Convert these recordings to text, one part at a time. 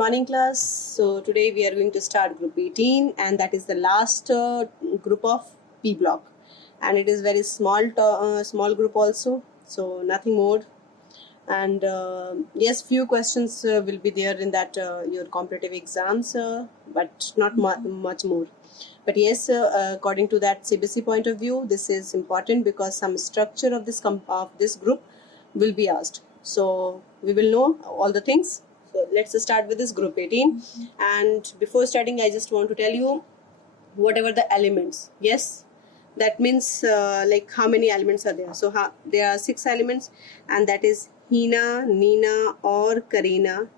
morning class. So today we are going to start group 18 and that is the last group of P block, and it is very small group also, so nothing more. And yes, few questions will be there in that your competitive exams, but not much more. But yes, according to that CBSE point of view, this is important because some structure of this group will be asked. So we will know all the things. So let's start with this group 18. And before starting, I just want to tell you whatever the elements. Yes, that means like how many elements are there. So there are 6 elements, and that is Hina, Nina, or Karina,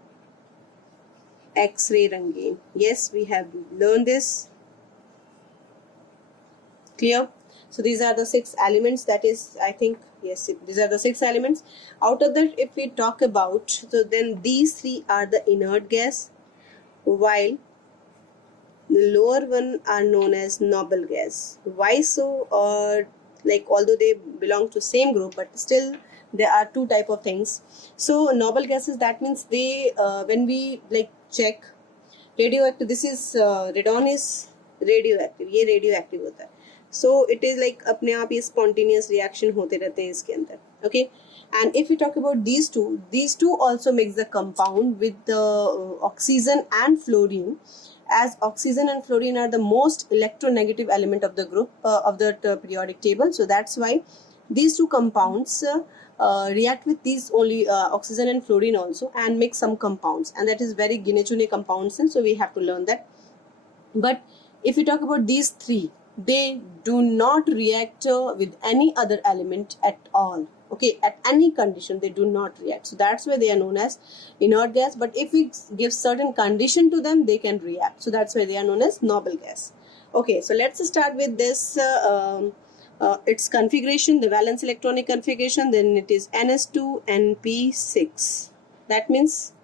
X-ray, Rangin. Yes, we have learned this. Clear? So these are the 6 elements. That is, I think, yes, these are the 6 elements. Out of that, if we talk about, so then these 3 are the inert gas, while the lower one are known as noble gas. Why so? Like, although they belong to same group, but still there are 2 type of things. So noble gases, that means they when we like check radioactive, this is radon is radioactive, ये radioactive होता है. So it is like अपने आप ये spontaneous reaction होते रहते हैं इसके अंदर. Okay, and if we talk about these two also makes the compound with the oxygen and fluorine, as oxygen and fluorine are the most electronegative element of the group of the periodic table. So that's why these 2 compounds react with these only oxygen and fluorine also and make some compounds, and that is very gine-chune compounds, and so we have to learn that. But if we talk about these 3, they do not react with any other element at all. Okay, at any condition they do not react. So that's why they are known as inert gas. But if we give certain condition to them, they can react. So that's why they are known as noble gas. Okay, so let's start with this. Its configuration, the valence electronic configuration. Then it is Ns2np6. That means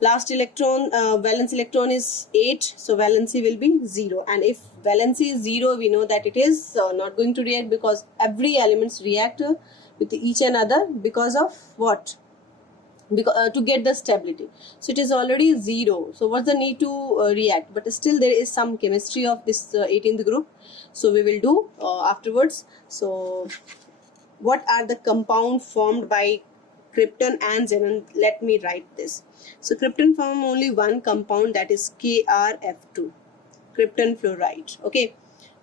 last electron, valence electron is 8, so valency will be 0. And if valency is 0, we know that it is not going to react, because every elements react with each another because of what? Because to get the stability. So it is already 0. So what's the need to react? But still there is some chemistry of this 18th group. So we will do afterwards. So what are the compound formed by krypton and xenon? Let me write this. So krypton form only one compound, that is KrF2, krypton fluoride. Okay,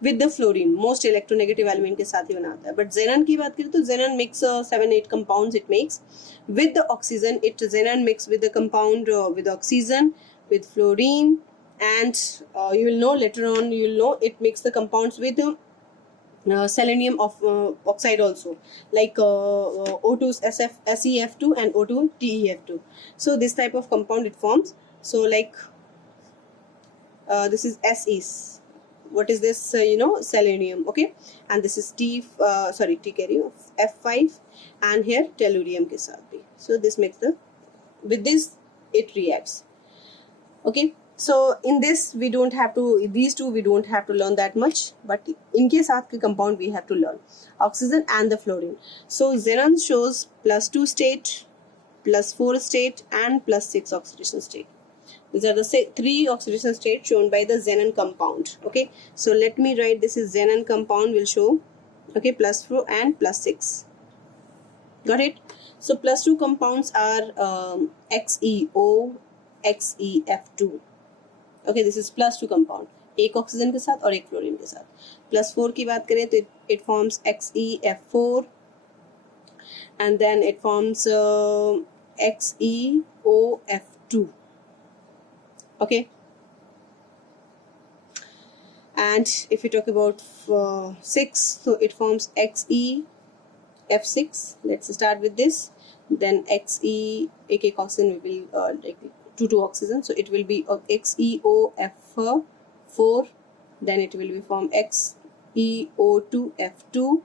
with the fluorine, most electronegative element के साथ ही बनाता है. But xenon की बात करें तो xenon makes 7-8 compounds it makes with the oxygen. Xenon mix with the compound with oxygen, with fluorine, and you will know later on, you will know it makes the compounds with selenium of oxide also, like O2 SEF2 and O2 TEF2. So this type of compound it forms. So like this is SE. What is this? Selenium. Okay, and this is T carry F5, and here tellurium ke saath bhi. So this makes with this it reacts. Okay, so in this we don't have to, these 2 we don't have to learn that much, but इनके साथ के compound we have to learn, oxygen and the fluorine. So xenon shows +2 state, +4 state, and +6 oxidation state. These are the 3 oxidation states shown by the xenon compound. Okay, so let me write, this is xenon compound will show, okay, +4 and +6. Got it? So +2 compounds are XeO, XeF2. Okay, this is +2 compound, एक oxygen के साथ और एक fluorine के साथ. +4 की बात करें तो it forms XeF4, and then it forms XeOF2. Okay, and if we talk about 6, so it forms XeF6. Let's start with this. Then ek oxygen will be like 2 oxygen, so it will be XeOF4, then it will be form XeO2F2,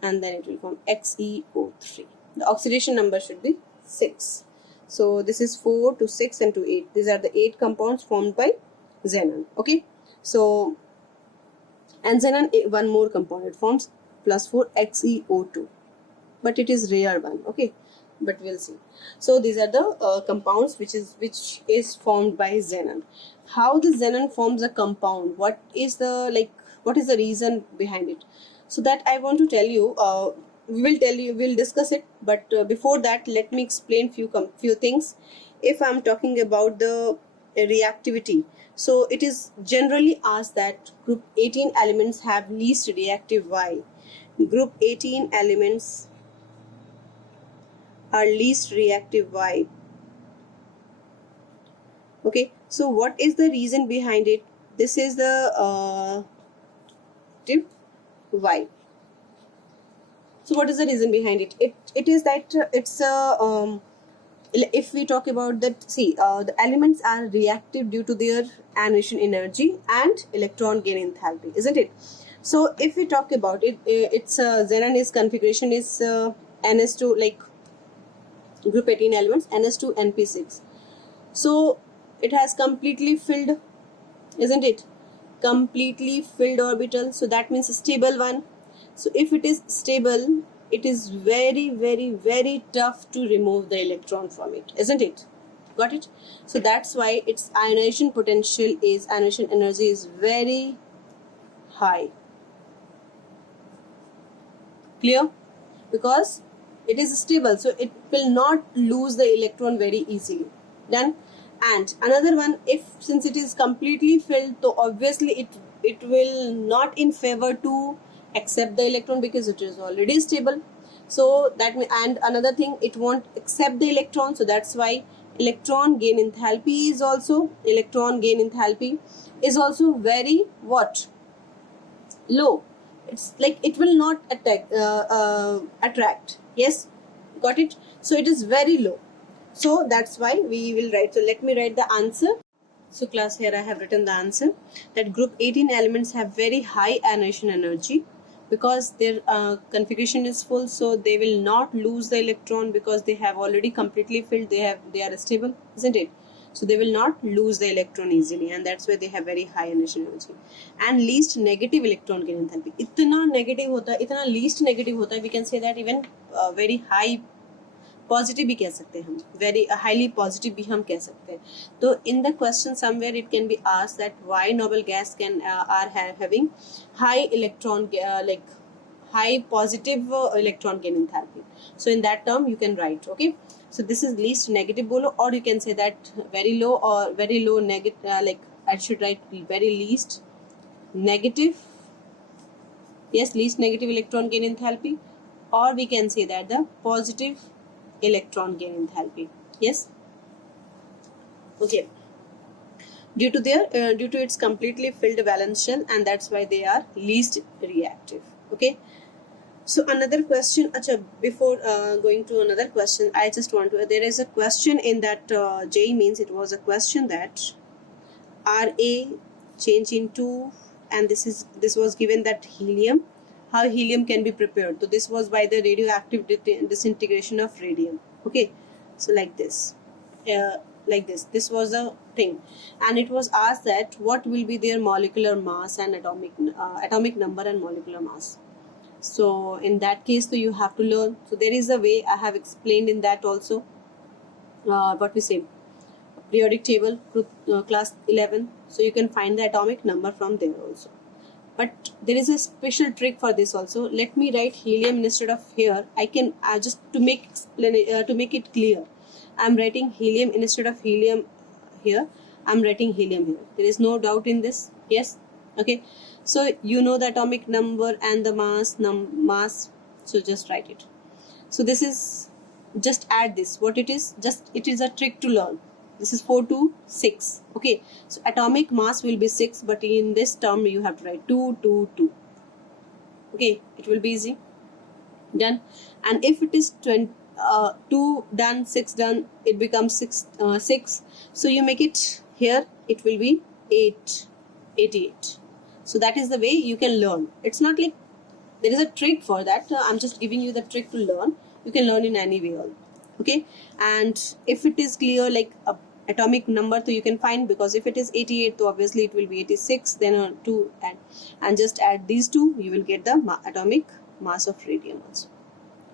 and then it will form XeO3. The oxidation number should be 6. So this is 4 to 6 and to 8. These are the 8 compounds formed by xenon. Okay, so and xenon, one more compound, it forms +4 XeO2, but it is rare one. Okay, but we'll see. So these are the compounds which is formed by xenon. How the xenon forms a compound? What is the reason behind it? So that I want to tell you. We'll discuss it. But before that, let me explain few things. If I'm talking about the reactivity, so it is generally asked that group 18 elements have least reactive. Why? Group 18 elements are least reactive. Why? Okay, so what is the reason behind it? This is the why. So what is the reason behind it? It is that it's a if we talk about that, see, the elements are reactive due to their annihilation energy and electron gain enthalpy, isn't it? So if we talk about it, its xenon is configuration is ns2, like group 18 elements, ns2 np6. So it has completely filled, isn't it? Completely filled orbital, so that means a stable one. So if it is stable, it is very, very, very tough to remove the electron from it, isn't it? Got it? So that's why its ionization energy is very high. Clear? Because it is stable, so it will not lose the electron very easily. Done? And another one, since it is completely filled, so obviously it will not in favor to accept the electron because it is already stable. So that and another thing, it won't accept the electron, so that's why electron gain enthalpy is also very what? Low. It's like it will not attract. Yes, got it? So it is very low. So that's why we will write. So let me write the answer. So class, here I have written the answer that group 18 elements have very high ionization energy because their configuration is full, so they will not lose the electron because they have already completely filled. They are stable, isn't it? So they will not lose the electron easily, and that's why they have very high ionization energy and least negative electron gain enthalpy. इतना negative होता है, इतना least negative होता है. We can say that even very high positive भी कह सकते हैं हम, वेरी हाईली पॉजिटिव भी हम कह सकते हैं. तो in the question somewhere it can be asked that why noble gas can are having high electron like high positive electron gain enthalpy. So in that term you can write, okay. So this is least negative bolo, or you can say that very low or very low negative, like I should write very least negative, yes, least negative electron gain enthalpy, or we can say that the positive electron gain enthalpy, yes, okay, due to its completely filled valence shell, and that's why they are least reactive, okay. So another question, before going to another question, I just want to, there is a question in that J means, it was a question that Ra change into, and this was given that helium, how helium can be prepared. So this was by the radioactive disintegration of radium, okay. So like this, this was a thing, and it was asked that what will be their molecular mass and atomic number and molecular mass. So in that case, so you have to learn. So there is a way, I have explained in that also, what we say, periodic table, group class 11. So you can find the atomic number from there also. But there is a special trick for this also. Let me write helium instead of here. I can just to make it clear, I'm writing helium instead of helium here. I'm writing helium here. There is no doubt in this. Yes, okay. So you know the atomic number and the mass. So just write it. So this is, just add this. What it is? Just it is a trick to learn. This is 4 to 6. Okay. So atomic mass will be 6, but in this term you have to write 2, 2, 2. Okay. It will be easy. Done. And if it is 2 done, 6 done, it becomes 6. So you make it here. It will be 88. So that is the way you can learn. It's not like there is a trick for that. I'm just giving you the trick to learn. You can learn in any way. Okay. And if it is clear, like atomic number, so you can find, because if it is 88, so obviously it will be 86. Then 2 and just add these two, you will get the atomic mass of radium also.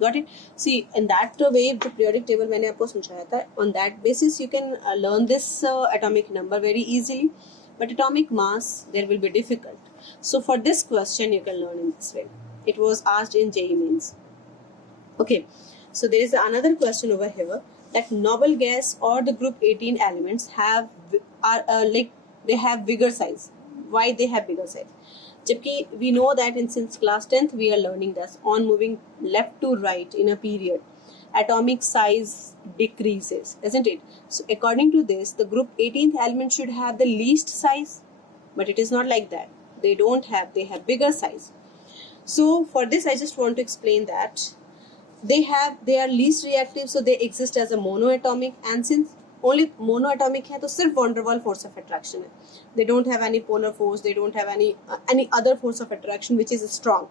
Got it? See, in that way, the periodic table मैंने आपको समझाया था. On that basis, you can learn this atomic number very easily. But atomic mass, there will be difficult. So for this question, you can learn in this way. It was asked in JEE Mains. Okay. So there is another question over here that noble gas or the group 18 elements they have bigger size. Why they have bigger size? Jabki we know that since class 10th we are learning this on moving left to right in a period, atomic size decreases, isn't it? So according to this, the group 18th element should have the least size, but it is not like that. They have bigger size. So for this I just want to explain that they are least reactive, so they exist as a monoatomic, and since only monoatomic hai, to sirf van der Waals force of attraction hai. They don't have any polar force, they don't have any other force of attraction which is strong.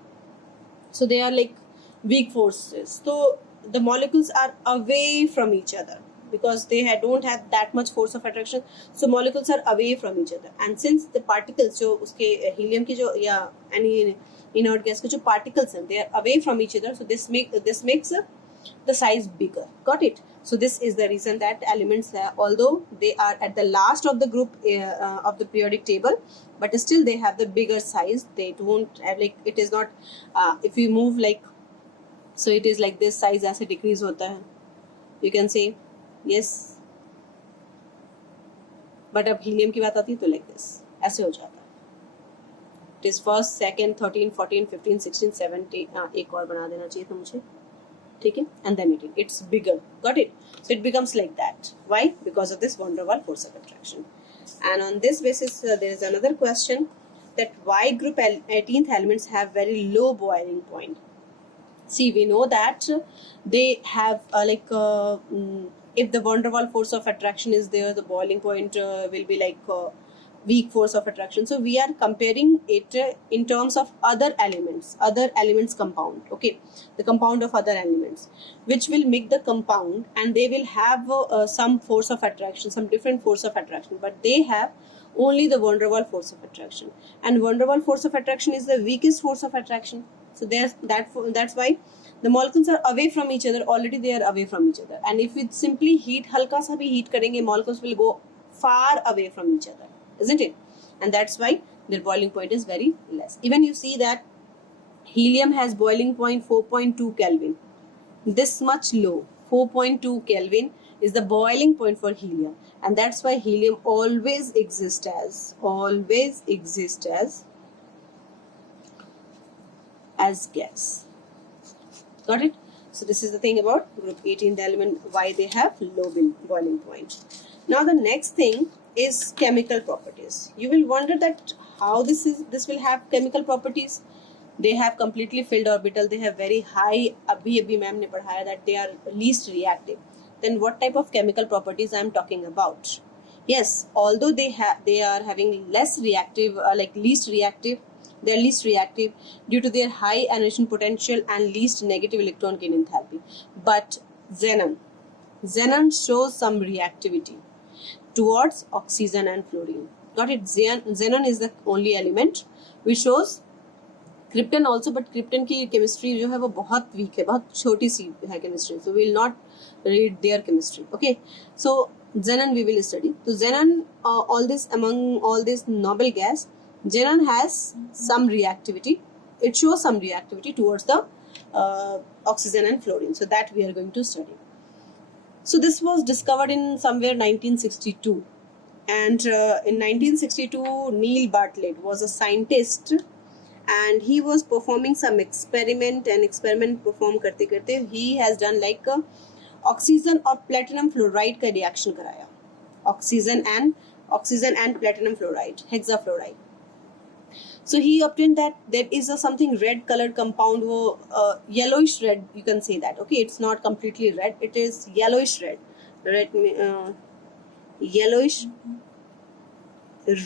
So they are like weak forces. So the molecules are away from each other because they don't have that much force of attraction. So molecules are away from each other, and since the particles जो उसके helium की जो या any inert gas के जो particles हैं, they are away from each other. So this makes the size bigger. Got it? So this is the reason that elements, although they are at the last of the group of the periodic table, but still they have the bigger size. They don't have it is not if we move so it is like this size ऐसे decrease होता है. You can say yes. But अब helium की बात आती है तो like this ऐसे हो जाता है. It is first, second, 13, 14, 15, 16, 17. एक और बना देना चाहिए था मुझे. ठीक है? And then it's bigger. Got it? So it becomes like that. Why? Because of this van der Waals force of attraction. And on this basis, there is another question that why group 18th elements have very low boiling point. See, we know that they have if the van der Waals force of attraction is there, the boiling point will be weak force of attraction. So we are comparing it in terms of other elements compound. Okay, the compound of other elements which will make the compound, and they will have some force of attraction, some different force of attraction, but they have only the van der Waals force of attraction, and van der Waals force of attraction is the weakest force of attraction. So that's why the molecules are away from each other. Already they are away from each other, and if we simply heat, halka sa bhi heat karenge, molecules will go far away from each other, isn't it? And that's why their boiling point is very less. Even you see that helium has boiling point 4.2 Kelvin. This much low, 4.2 Kelvin is the boiling point for helium, and that's why helium always exists as gas. Got it? So this is the thing about group 18th element, why they have low boiling point. Now the next thing is chemical properties. You will wonder that how this will have chemical properties. They have completely filled orbital, they have very high, abhi ma'am ne padhaya that they are least reactive. Then what type of chemical properties I am talking about? Yes, although they are having less reactive, least reactive, they are least reactive due to their high annihilation potential and least negative electron gain enthalpy. But xenon shows some reactivity towards oxygen and fluorine. Got it? Xenon is the only element which shows krypton also, but krypton की chemistry जो है वो बहुत weak है, बहुत छोटी सी है chemistry. So we will not read their chemistry. Okay. So xenon we will study. So xenon, among all this noble gas, xenon has some reactivity. It shows some reactivity towards the oxygen and fluorine. So that we are going to study. So this was discovered in somewhere 1962, and in 1962 Neil Bartlett was a scientist, and he was performing some experiment perform karte karte he has done oxygen और platinum fluoride का reaction कराया, oxygen and platinum fluoride, hexafluoride. So he obtained that there is something red colored compound, yellowish red, you can say that. Okay, it's not completely red, it is yellowish red. Yellowish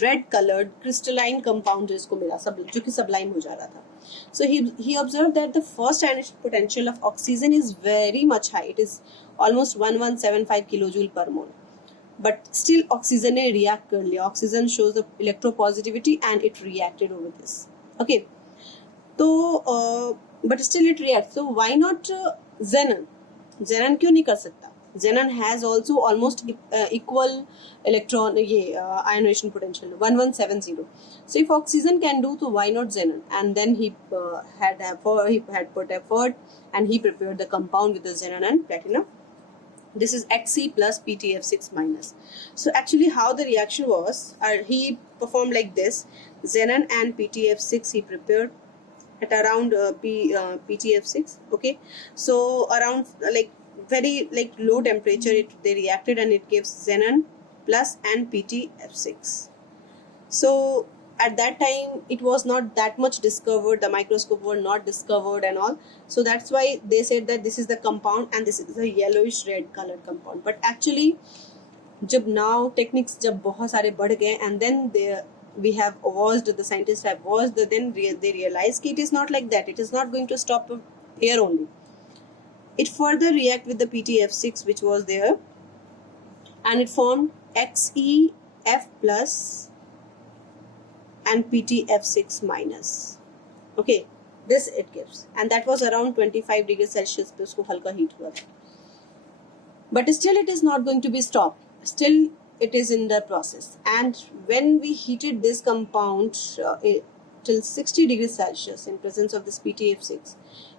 red colored crystalline compound इसको मिला, जो कि sublime हो जा रहा था. So he observed that the first annihilation potential of oxygen is very much high. It is almost 1175 kilojoule per mole. But still oxygen ने react कर लिया. Oxygen shows the electropositivity and it reacted over this. Okay. So but still it reacts. So why not Xenon क्यों नहीं कर सकता? Xenon has also almost equal electron ionization potential 1170. So if oxygen can do, so why not Xenon? And then he had put effort and he prepared the compound with the xenon and platinum. This is Xe plus PtF6 minus. So actually how the reaction was, he performed like this. Xenon and PtF6 he prepared at around PtF6. Okay, so around very low temperature they reacted and it gives xenon plus and PtF6. So at that time it was not that much discovered, the microscope were not discovered and all, so that's why they said that this is the compound and this is a yellowish red colored compound. But actually जब now techniques जब बहुत सारे बढ़ गए and then we have watched, the scientists have watched, then they realized that it is not like that, it is not going to stop here only. It further react with the PtF6 which was there and it formed XeF plus and PtF6 minus. Okay, this it gives, and that was around 25 degrees Celsius पे उसको हल्का heat हुआ था. But still it is not going to be stopped, still it is in the process. And when we heated this compound till 60 degrees Celsius in presence of this PtF6,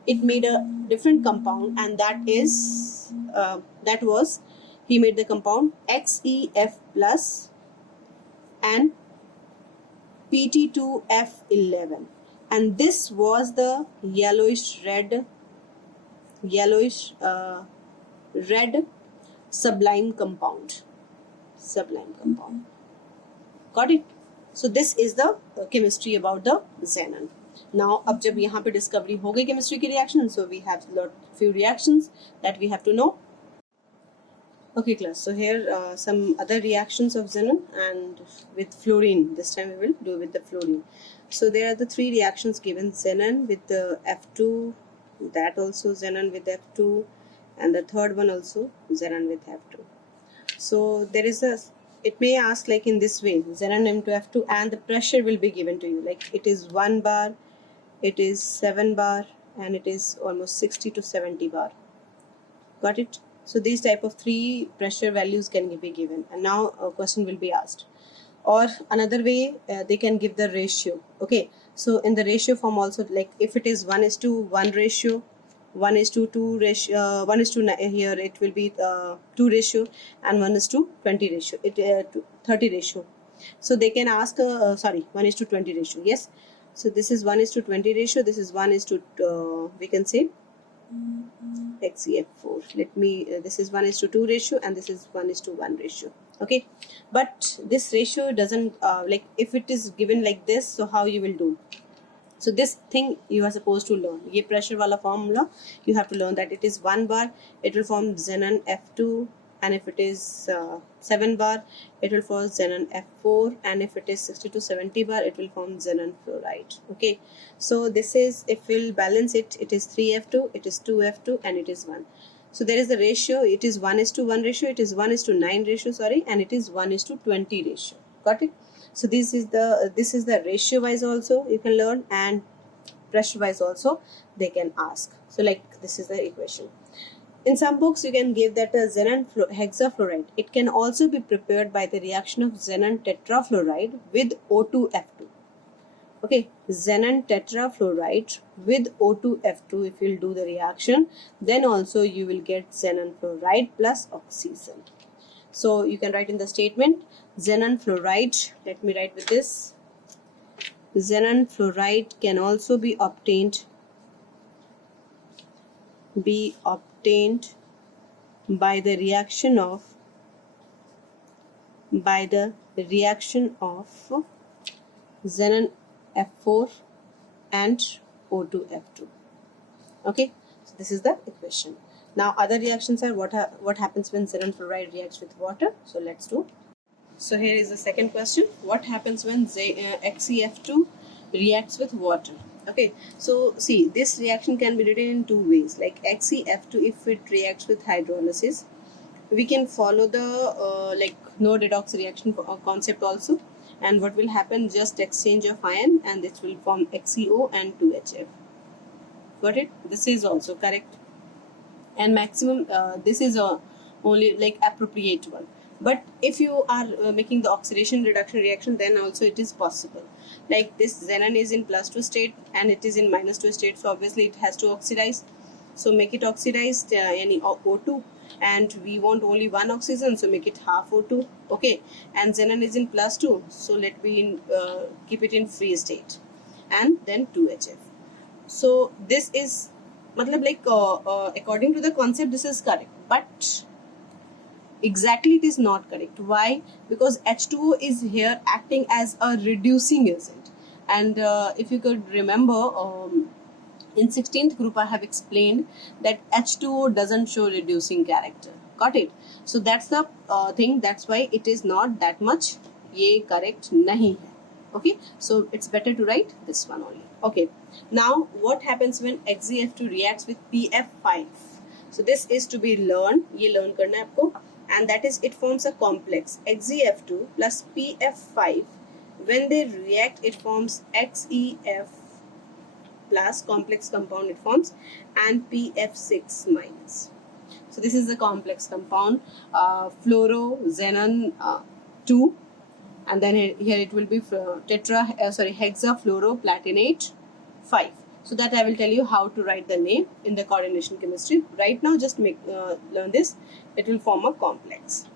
it made a different compound, and he made the compound XeF plus and Pt2F11, and this was the yellowish red sublime compound. Got it? So this is the chemistry about the xenon. Now अब जब यहाँ पे discovery हो गई chemistry की reaction, so we have few reactions that we have to know. Okay class, so here some other reactions of xenon and with fluorine. This time we will do with the fluorine. So there are the three reactions given: xenon with the F2, that also xenon with F2, and the third one also xenon with F2. So there is it may ask like in this way, xenon into F2, and the pressure will be given to you, like it is 1 bar, it is 7 bar, and it is almost 60 to 70 bar. Got it? So these type of three pressure values can be given, and now a question will be asked. Or another way, they can give the ratio. Okay, so in the ratio form also, like if it is 1:1 ratio, 1:2 ratio, 1:9, here it will be 2 ratio, and 1:20 ratio, 30 ratio. So they can ask 1:20 ratio. Yes, so this is 1:20 ratio, this is 1:, we can say XeF4. Let me this is 1:2 ratio and this is 1:1 ratio. Okay, but this ratio doesn't like if it is given like this, so how you will do? So this thing you are supposed to learn. ये pressure वाला formula you have to learn, that it is 1 bar, it will form xenon F2, and if it is 7 bar, it will form xenon F4, and if it is 60 to 70 bar, it will form xenon fluoride. Okay, so this is, if we'll balance it, it is 3F2, it is 2F2, and it is 1. So there is the ratio, it is 1:1 ratio, it is 1:9 ratio, sorry, and it is 1:20 ratio. Got it? So this is the ratio wise also you can learn, and pressure wise also they can ask. So like this is the equation. In some books you can give that xenon hexafluoride, it can also be prepared by the reaction of xenon tetrafluoride with O2F2. Okay, xenon tetrafluoride with O2F2, if you'll do the reaction, then also you will get xenon fluoride plus oxygen. So you can write in the statement xenon fluoride, let me write with this. Xenon fluoride can also be obtained by the reaction of xenon F4 and O2F2. Okay, so this is the equation. Now other reactions are what happens when xenon fluoride reacts with water. So let's do. So here is the second question. What happens when XeF2 reacts with water? Okay, so see, this reaction can be written in two ways. Like XeF2, if it reacts with hydrolysis, we can follow the like no redox reaction concept also. And what will happen? Just exchange of ion, and this will form XeO and 2HF. Got it? This is also correct. and maximum this is a only like appropriate one. But if you are making the oxidation reduction reaction, then also it is possible. Like this xenon is in +2 state and it is in -2 state, so obviously it has to oxidize. So make it oxidized, any O2, and we want only one oxygen, so make it half O2. Okay, and xenon is in +2, so let me keep it in free state, and then 2HF. So this is matlab like according to the concept this is correct, but exactly it is not correct. Why? Because H2O is here acting as a reducing agent, and if you could remember, in 16th group I have explained that H2O doesn't show reducing character. Got it? So that's the thing, that's why it is not that much ye correct nahi hai. Okay, so it's better to write this one only. Okay, now what happens when XeF2 reacts with PF5? So this is to be learned, ye learn karna hai aapko, and that is it forms a complex XeF2 plus PF5. When they react, it forms XeF plus complex compound it forms, and PF6 minus. So this is the complex compound, fluoro xenon 2, and then here it will be hexafluoroplatinate 5. So that I will tell you how to write the name in the coordination chemistry. Right now just learn this. It will form a complex.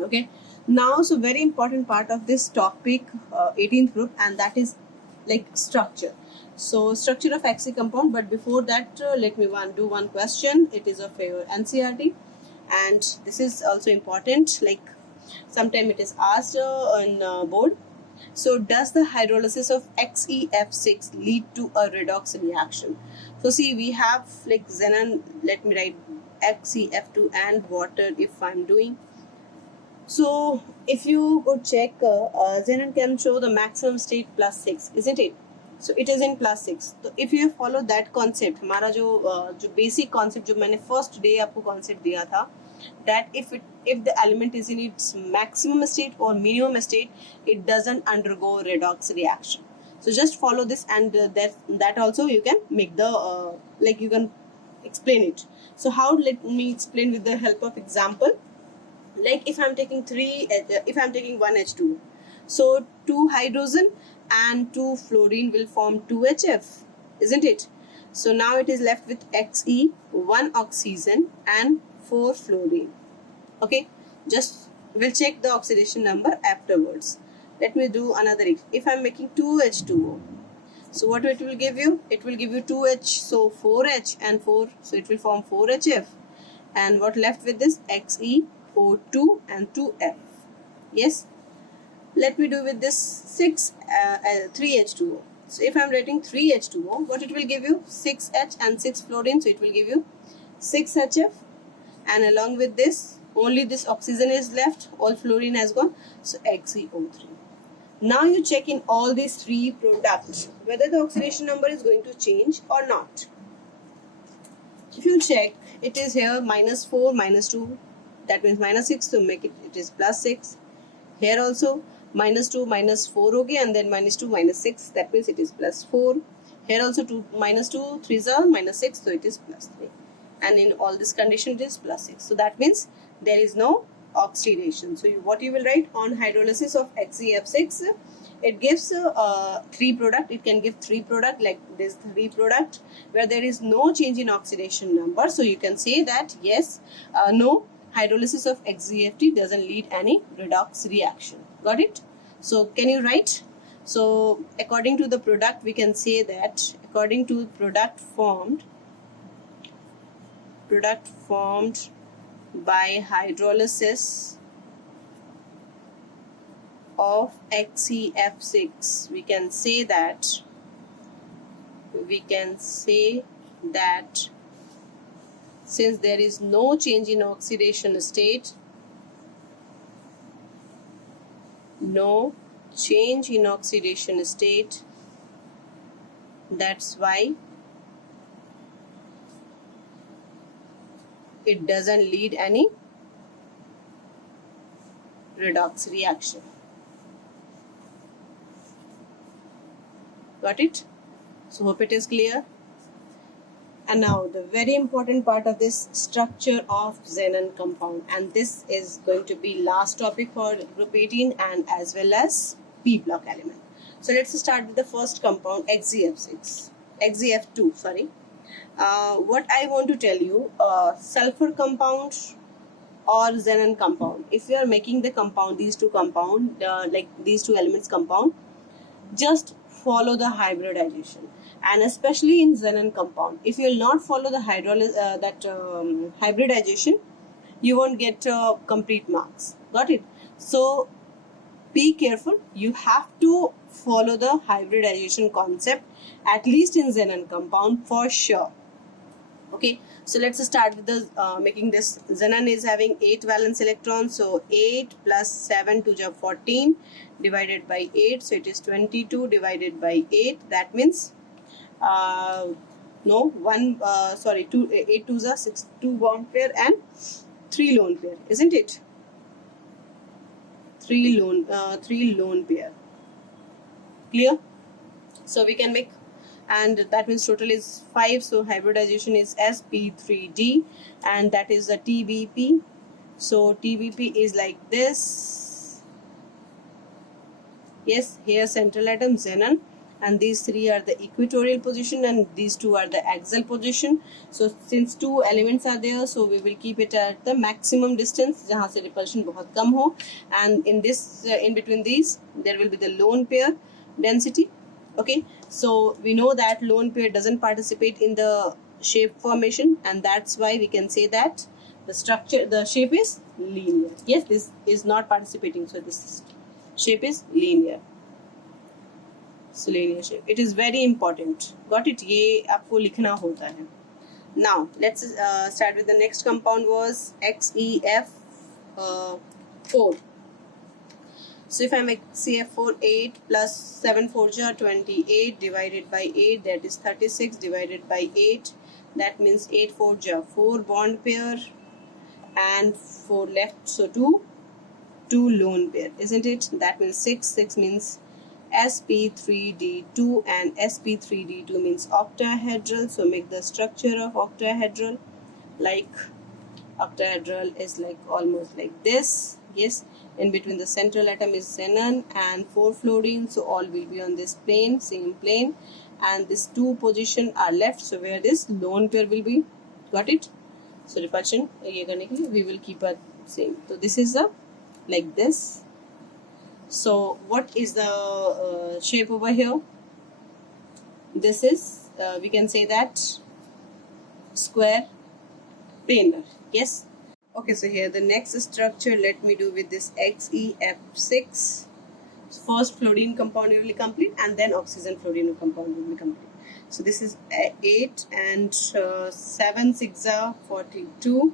Okay, now so very important part of this topic, 18th group, and that is like structure. So structure of Xe compound, but before that let me do one question. It is of your NCERT, and this is also important, like sometime it is asked on board. So does the hydrolysis of XeF6 lead to a redox reaction? So see, we have like xenon, let me write XeF2 and water if I'm doing. So if you could check, xenon can show the maximum state +6, isn't it? So it is in +6. So if you follow that concept, हमारा जो basic concept जो मैंने first day आपको concept दिया था, that if the element is in its maximum state or minimum state, it doesn't undergo redox reaction. So just follow this, and that also you can make the like you can explain it. So how? Let me explain with the help of example. Like if I'm taking one H2, so 2 hydrogen and 2 fluorine will form 2HF, isn't it? So now it is left with Xe, 1 oxygen and 4 fluorine. Okay, just we'll check the oxidation number afterwards. Let me do another. If I'm making 2H2O, so what it will give you? It will give you 2H, so 4H and 4, so it will form 4HF. And what left with this? Xe, O2 and 2F. Yes. Let me do with this 3H2O. So if I'm writing 3H2O, what it will give you? 6H and 6 fluorine, so it will give you 6HF. And along with this, only this oxygen is left, all fluorine has gone, so XeO3. Now you check in all these 3 products whether the oxidation number is going to change or not. If you check, it is here -4, -2, that means -6, so make it is +6. Here also -2, -4 okay, and then -2, -6, that means it is +4. Here also -2, 3 are -6, so it is +3. And in all this condition it is +6. So that means there is no oxidation. So what you will write on hydrolysis of XeF6, it gives 3 product. It can give 3 product, like this 3 product where there is no change in oxidation number. So you can say that yes, no, hydrolysis of XeF2 doesn't lead any redox reaction. Got it? So can you write? So according to the product, we can say that according to product formed by hydrolysis of XeF6, we can say that since there is no change in oxidation state, that's why it doesn't lead any redox reaction. Got it? So hope it is clear. And now the very important part of this, structure of xenon compound, and this is going to be last topic for group 18 and as well as P block element. So let's start with the first compound, XeF2, sorry. What I want to tell you, sulfur compound or xenon compound, if you are making the compound, these two compound, like these two elements compound, just follow the hybridization. And especially in xenon compound, if you will not follow the hybridization, you won't get complete marks. Got it? So be careful. You have to follow the hybridization concept, at least in xenon compound for sure. Okay, so let's start with the making this. Xenon is having 8 valence electrons, so 8 plus 7 to the 14 divided by 8, so it is 22 divided by 8. That means 8 to the 6, 2 bond pair and 3 lone pair, isn't it? 3 lone pair. Clear? So we can make, and that means total is 5, so hybridization is sp3d, and that is the TBP. So TBP is like this. Yes, here central atom xenon, and these three are the equatorial position and these two are the axial position. So since two elements are there, so we will keep it at the maximum distance जहाँ से repulsion बहुत कम हो, and in this in between these there will be the lone pair density. Okay, so we know that lone pair doesn't participate in the shape formation, and that's why we can say that the shape is linear. Yes, this is not participating, so this shape is linear. So linear shape, it is very important. Got it? ये आपको लिखना होता है. Now let's start with the next compound, was XeF4. So if I make CF4, 8 plus 7 4 ja 28 divided by 8, that is 36 divided by 8. That means 8 4 ja 4 bond pair and 4 left, so 2 lone pair, isn't it? That means 6 means sp3d2, and sp3d2 means octahedral. So make the structure of octahedral. Like octahedral is like almost like this. Yes, in between the central atom is xenon and 4 fluorine, so all will be on this plane, same plane, and these two position are left, so where this lone pair will be. Got it? So repulsion we will keep it same. So this is the like this. So what is the shape over here? This is we can say that square planar. Yes. Okay, so here the next structure, let me do with this XeF6. So first fluorine compound will be complete, and then oxygen fluorine compound will be complete. So this is 8 and 7 6 are 42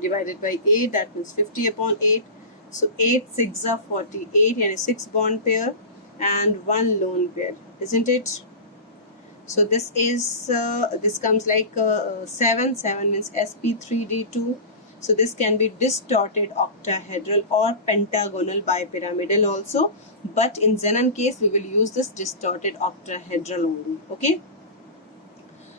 divided by 8, that means 50 upon 8. So 8 6 are 48 and a 6 bond pair and 1 lone pair, isn't it? So this is this comes like 7 means sp3d2. So this can be distorted octahedral or pentagonal bipyramidal also, but in xenon case we will use this distorted octahedral only. Okay,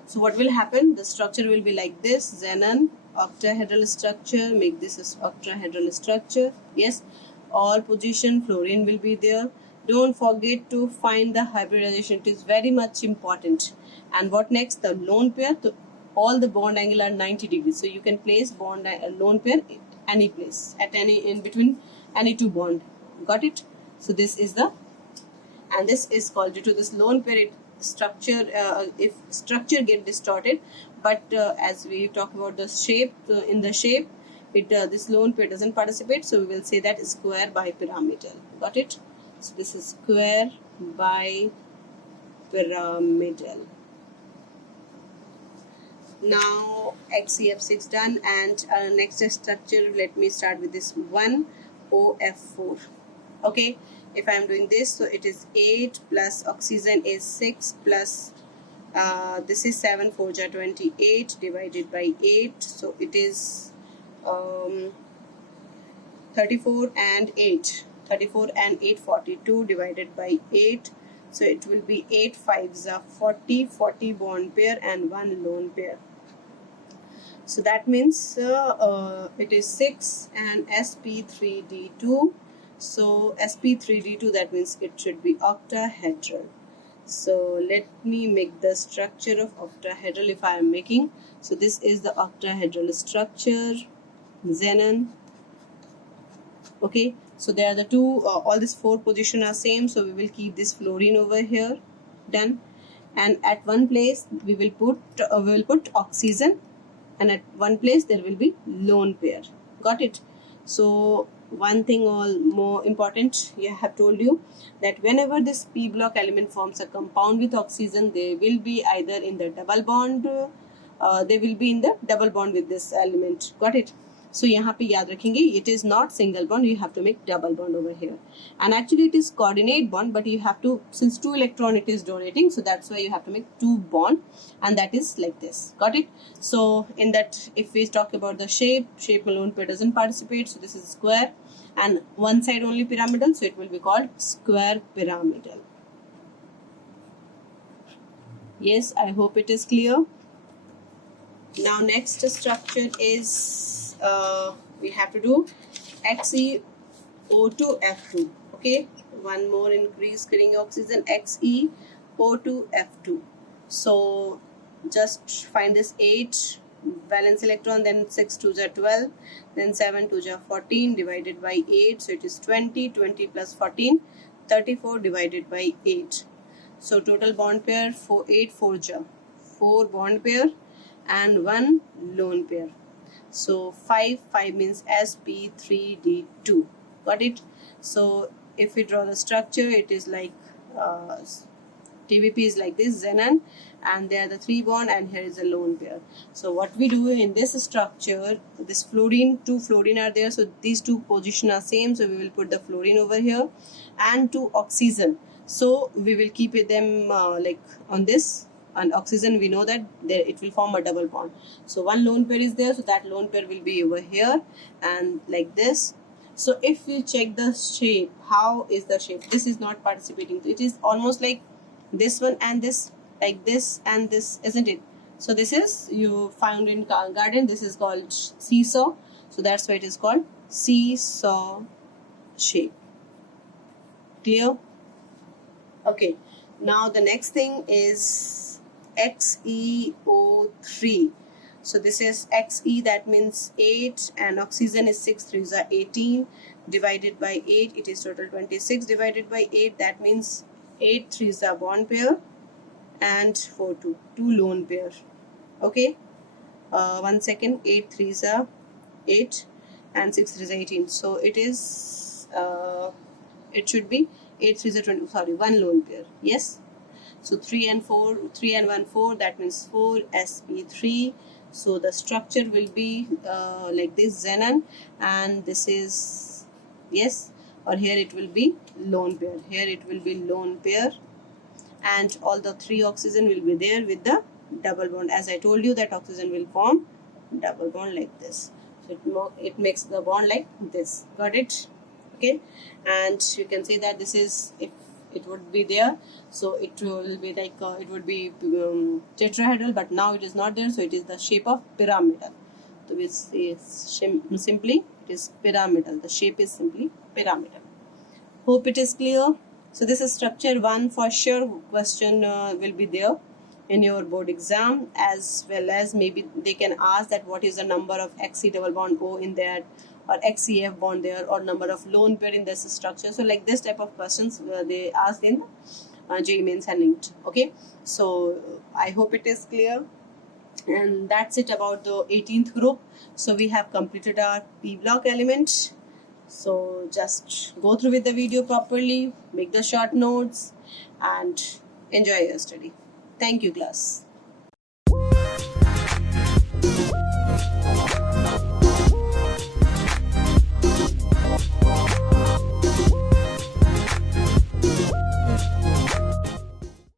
so what will happen, the structure will be like this: xenon octahedral structure, make this as octahedral structure. Yes, all position fluorine will be there. Don't forget to find the hybridization, it is very much important. And what next, the lone pair, all the bond angle are 90 degrees, so you can place lone pair any place, at any, in between any two bond. Got it? So this is the, and this is called, due to this lone pair structure, if structure get distorted, but as we talk about the shape, in the shape it this lone pair doesn't participate, so we will say that square bipyramidal. Got it? So this is square bipyramidal. Now XeF6 done, and next structure, let me start with this 1OF4. Okay, if I am doing this, so it is 8 plus oxygen is 6 plus this is 7 4 ja 28 divided by 8, so it is 34 and 8 42 divided by 8, So it will be 8 5s are 40, 40 bond pair and 1 lone pair. So that means it is 6 and sp3d2. So sp3d2, that means it should be octahedral. So let me make the structure of octahedral if I am making. So this is the octahedral structure, xenon. Okay, so there are the two, all these 4 positions are same, so we will keep this fluorine over here. Done. And at one place we will put oxygen, and at one place there will be lone pair. Got it? So one thing all more important, I have told you that whenever this p block element forms a compound with oxygen, they will be either in the double bond, they will be in the double bond with this element. Got it? So यहाँ पे याद रखेंगे, it is not single bond, you have to make double bond over here. And actually it is coordinate bond, but you have to, since 2 electron it is donating, so that's why you have to make 2 bond, and that is like this. Got it? So in that, if we talk about the shape lone pair doesn't participate, so this is square, and one side only pyramidal, so it will be called square pyramidal. Yes, I hope it is clear. Now next structure is we have to do XeO2F2. Okay, one more increase करेंगे oxygen, XeO2F2. So just find this 8 valence electron, then 6 2s are 12, then 7 2s are 14 divided by 8, so it is 20. 20 plus 14, 34 divided by 8. So total bond pair 4, 8 4s are 4 bond pair and 1 lone pair. So 5 means sp3d2. Got it? So if we draw the structure, it is like TVP is like this, xenon, and there are the 3 bond, and here is a lone pair. So what we do in this structure, this fluorine, 2 fluorine are there, so these 2 positions are same, so we will put the fluorine over here, and 2 oxygen. So we will keep them like on this. And oxygen, we know that there it will form a double bond. So 1 lone pair is there, so that lone pair will be over here and like this. So if we check the shape, how is the shape? This is not participating. It is almost like this one and this, like this and this, isn't it? So this is, you found in garden, this is called seesaw. So that's why it is called seesaw shape. Clear? Okay. Now the next thing is XeO3. So this is Xe, that means 8, and oxygen is 6 3s are 18 divided by 8, it is total 26 divided by 8, that means 8 3s are bond pair and 4 2 lone pair. Okay, 1 second, 8 3s are 8 and 6 3s are 18, so it is it should be 8 3s are 20, sorry, 1 lone pair. Yes. So 3 and 1 4, that means 4 sp3. So the structure will be like this, xenon, and this is, yes, or here it will be lone pair. Here it will be lone pair, and all the 3 oxygen will be there with the double bond. As I told you that oxygen will form double bond like this. So it makes the bond like this. Got it? Okay, and you can say that this is, if it would be there, so it will be like it would be tetrahedral, but now it is not there, so it is the shape of pyramidal. So we say simply it is pyramidal. The shape is simply pyramidal. Hope it is clear. So this is structure 1. For sure question will be there in your board exam, as well as maybe they can ask that what is the number of Xe double bond O in that, or XeF bond there, or number of lone pair in this structure. So like this type of questions they asked in JEE Mains and NEET. Okay, so I hope it is clear, and that's it about the 18th group. So we have completed our P block element. So just go through with the video properly, make the short notes, and enjoy your study. Thank you, class.